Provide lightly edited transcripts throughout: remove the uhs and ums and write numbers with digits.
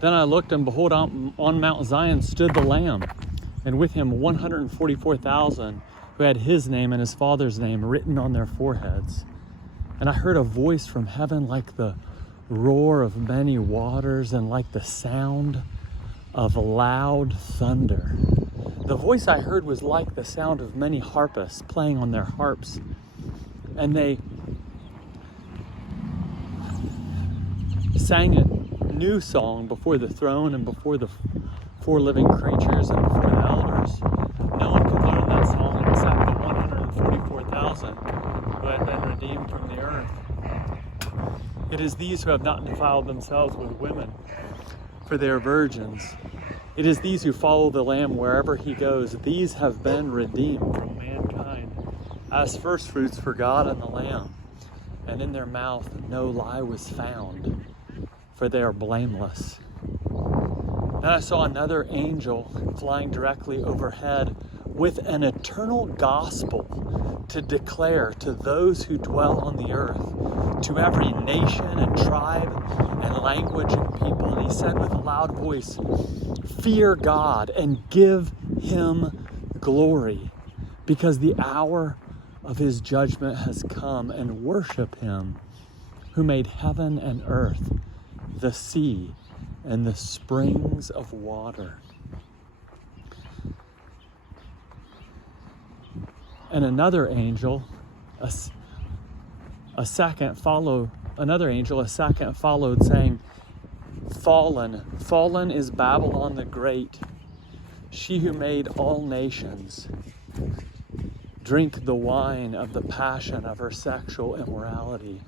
Then I looked, and behold, on Mount Zion stood the Lamb, and with him 144,000 who had his name and his Father's name written on their foreheads. And I heard a voice from heaven like the roar of many waters and like the sound of loud thunder. The voice I heard was like the sound of many harpists playing on their harps. And they sang a new song before the throne and before the four living creatures and before the elders. No one could learn that song except the 144,000 who had been redeemed from the earth. It is these who have not defiled themselves with women, for they are virgins. It is these who follow the Lamb wherever he goes. These have been redeemed from mankind as firstfruits for God and the Lamb. And in their mouth no lie was found, for they are blameless. Then I saw another angel flying directly overhead with an eternal gospel to declare to those who dwell on the earth, to every nation and tribe and language and people. And he said with a loud voice, "Fear God and give him glory, because the hour of his judgment has come, and worship him who made heaven and earth, the sea, and the springs of water." And another angel, a second followed, saying, Fallen is Babylon the Great, she who made all nations drink the wine of the passion of her sexual immorality.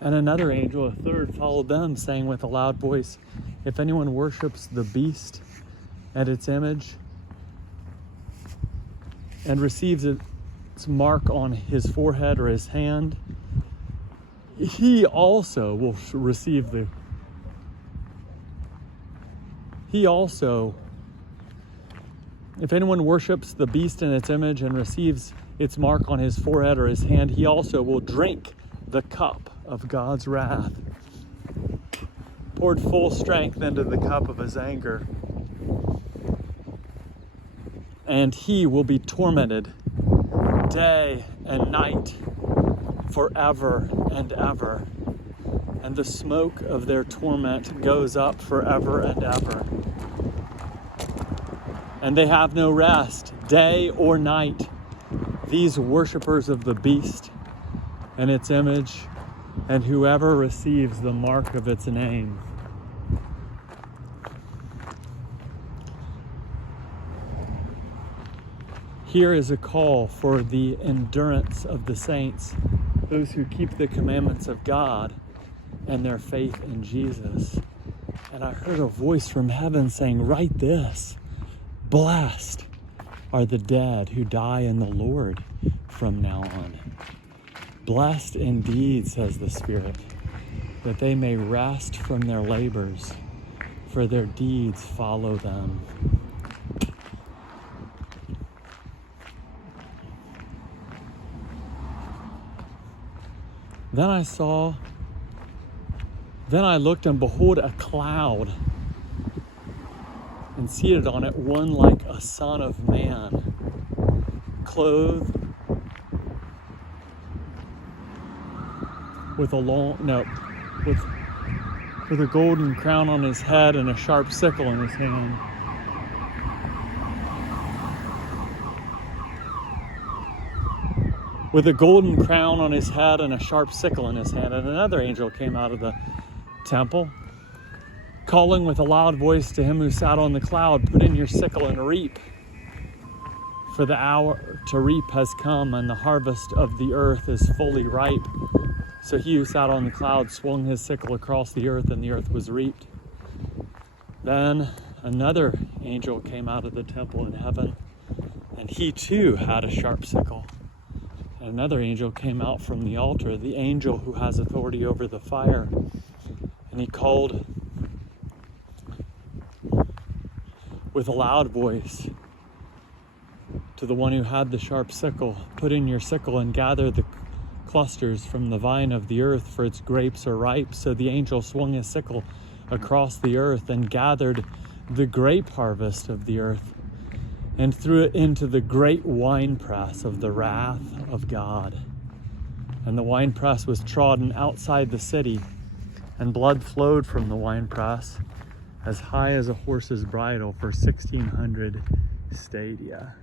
And another angel, a third, followed them, saying with a loud voice, If anyone worships the beast and its image and receives its mark on his forehead or his hand, he also will receive if anyone worships the beast and its image and receives its mark on his forehead or his hand, he also will drink the cup of God's wrath, poured full strength into the cup of his anger. And he will be tormented day and night forever and ever. And the smoke of their torment goes up forever and ever. And they have no rest, day or night, these worshipers of the beast and its image, and whoever receives the mark of its name. Here is a call for the endurance of the saints, those who keep the commandments of God and their faith in Jesus. And I heard a voice from heaven saying, "Write this, blessed are the dead who die in the Lord from now on. Blessed indeed, says the Spirit, that they may rest from their labors, for their deeds follow them." Then I looked, and behold, a cloud, and seated on it one like a son of man, clothed with a golden crown on his head and a sharp sickle in his hand. With a golden crown on his head and a sharp sickle in his hand. And another angel came out of the temple, calling with a loud voice to him who sat on the cloud, "Put in your sickle and reap, for the hour to reap has come, and the harvest of the earth is fully ripe." So he who sat on the cloud swung his sickle across the earth, and the earth was reaped. Then another angel came out of the temple in heaven, and he too had a sharp sickle. And another angel came out from the altar, the angel who has authority over the fire. And he called with a loud voice to the one who had the sharp sickle, "Put in your sickle and gather the clusters from the vine of the earth, for its grapes are ripe." So the angel swung his sickle across the earth and gathered the grape harvest of the earth and threw it into the great winepress of the wrath of God. And the winepress was trodden outside the city, and blood flowed from the winepress as high as a horse's bridle for 1,600 stadia.